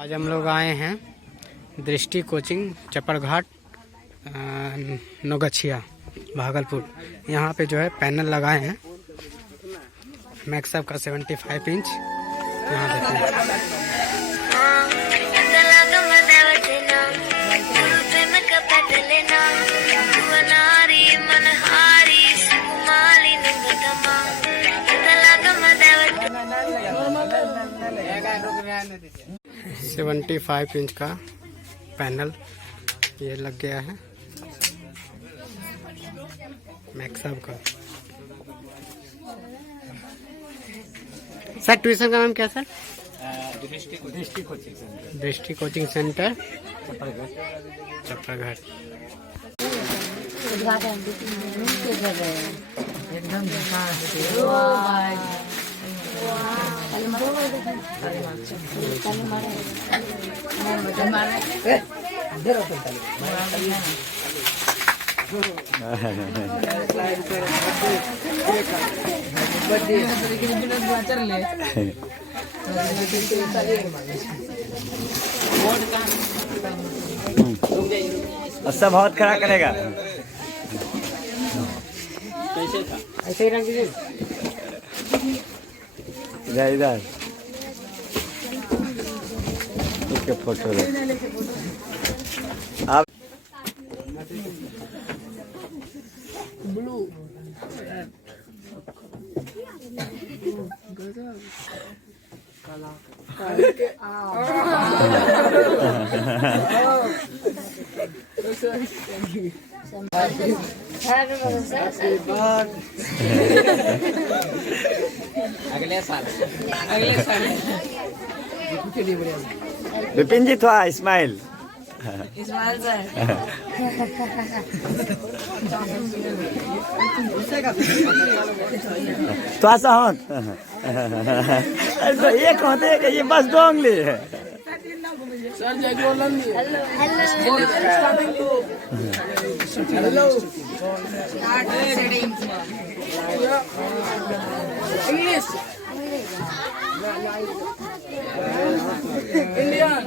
आज हम लोग आए हैं दृष्टि कोचिंग चपड़घाट नौगछिया भागलपुर। यहाँ पे जो है पैनल लगाए हैं मैक्सअप का 75 इंच। यहाँ देखिए सेवेंटी 75 इंच का पैनल ये लग गया है मैक्सअप का। सर ट्यूशन का नाम क्या सर? दृष्टि कोचिंग सेंटर चपड़घाट। सब बहुत खड़ा करेगा। कैसे था? ऐसे ही रंग दीजिए। इधर इसके फोटो ले आप। ब्लू काला अगले साल विपिन जी थोड़ा स्माइल थोड़ा सा हो। ये कहते हैं कि ये बस दो उंगली है। Hello English Indian